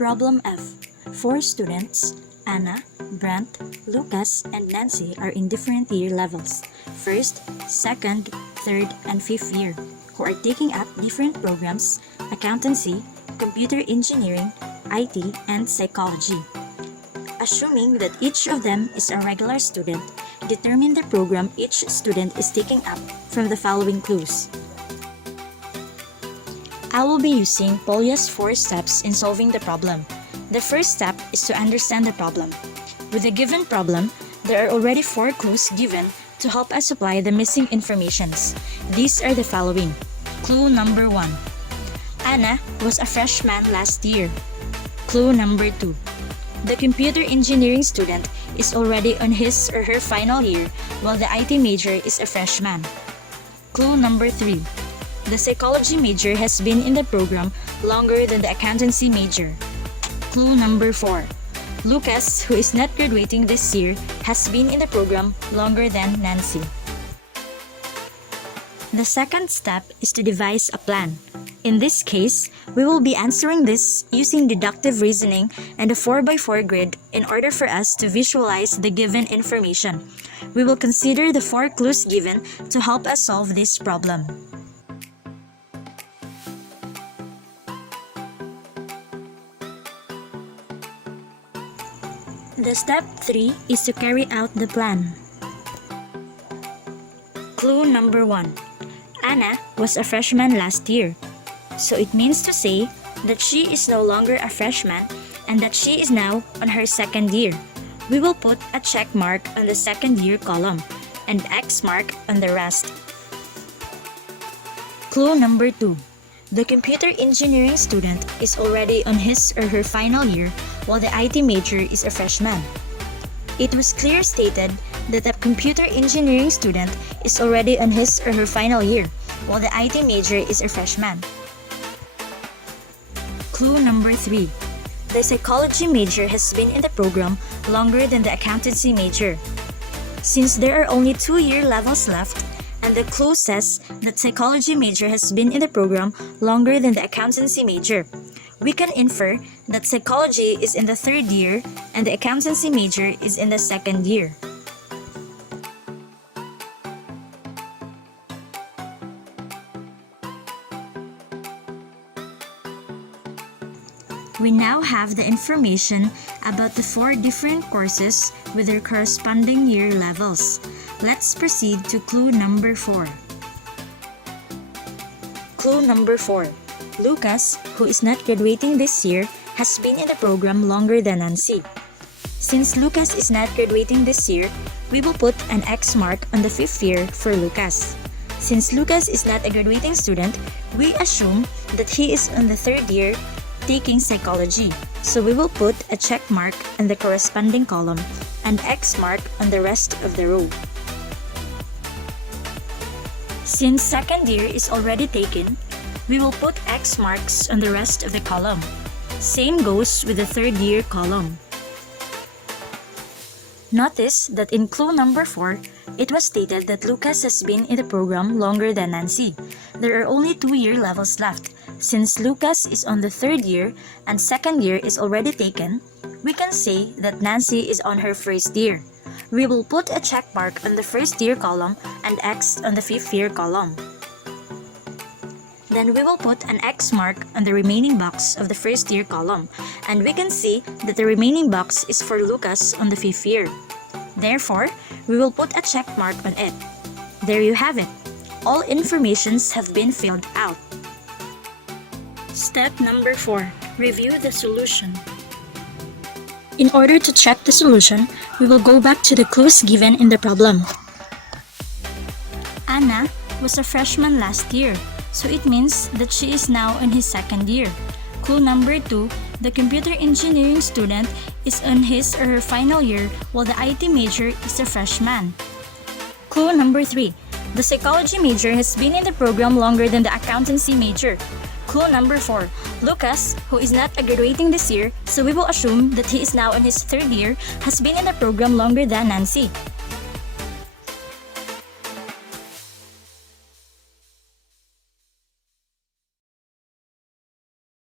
Problem F. 4 students, Anna, Brent, Lucas, and Nancy are in different year levels, first, second, third, and fifth year, who are taking up different programs, accountancy, computer engineering, IT, and psychology. Assuming that each of them is a regular student, determine the program each student is taking up from the following clues. I will be using Polya's 4 steps in solving the problem. The first step is to understand the problem. With a given problem, there are already 4 clues given to help us supply the missing informations. These are the following. Clue number 1. Anna was a freshman last year. Clue number 2. The computer engineering student is already on his or her final year, while the IT major is a freshman. Clue number 3. The psychology major has been in the program longer than the accountancy major. Clue number 4. Lucas, who is not graduating this year, has been in the program longer than Nancy. The second step is to devise a plan. In this case, we will be answering this using deductive reasoning and a 4x4 grid in order for us to visualize the given information. We will consider the 4 clues given to help us solve this problem. The step 3 is to carry out the plan. Clue number 1. Anna was a freshman last year. So it means to say that she is no longer a freshman and that she is now on her second year. We will put a check mark on the second year column and X mark on the rest. Clue number 2. The computer engineering student is already on his or her final year while the IT major is a freshman. It was clearly stated that the computer engineering student is already on his or her final year while the IT major is a freshman. Clue number 3. The psychology major has been in the program longer than the accountancy major. Since there are only 2 year levels left, and the clue says that psychology major has been in the program longer than the accountancy major, we can infer that psychology is in the 3rd year and the accountancy major is in the 2nd year. We now have the information about the 4 different courses with their corresponding year levels. Let's proceed to clue number 4. Clue number 4. Lucas, who is not graduating this year, has been in the program longer than Nancy. Since Lucas is not graduating this year, we will put an X mark on the 5th year for Lucas. Since Lucas is not a graduating student, we assume that he is on the 3rd year taking psychology. So we will put a check mark on the corresponding column and X mark on the rest of the row. Since 2nd year is already taken, we will put X marks on the rest of the column. Same goes with the 3rd year column. Notice that in clue number 4, it was stated that Lucas has been in the program longer than Nancy. There are only 2 year levels left. Since Lucas is on the 3rd year and 2nd year is already taken, we can say that Nancy is on her 1st year. We will put a check mark on the 1st year column and X on the 5th year column. Then we will put an X mark on the remaining box of the 1st year column, and we can see that the remaining box is for Lucas on the 5th year. Therefore, we will put a check mark on it. There you have it. All informations have been filled out. Step number 4. Review the solution. In order to check the solution, we will go back to the clues given in the problem. Anna was a freshman last year, so it means that she is now in his 2nd year. Clue number 2, the computer engineering student is on his or her final year while the IT major is a freshman. Clue number 3, the psychology major has been in the program longer than the accountancy major. Clue number 4, Lucas, who is not graduating this year, so we will assume that he is now in his 3rd year, has been in the program longer than Nancy.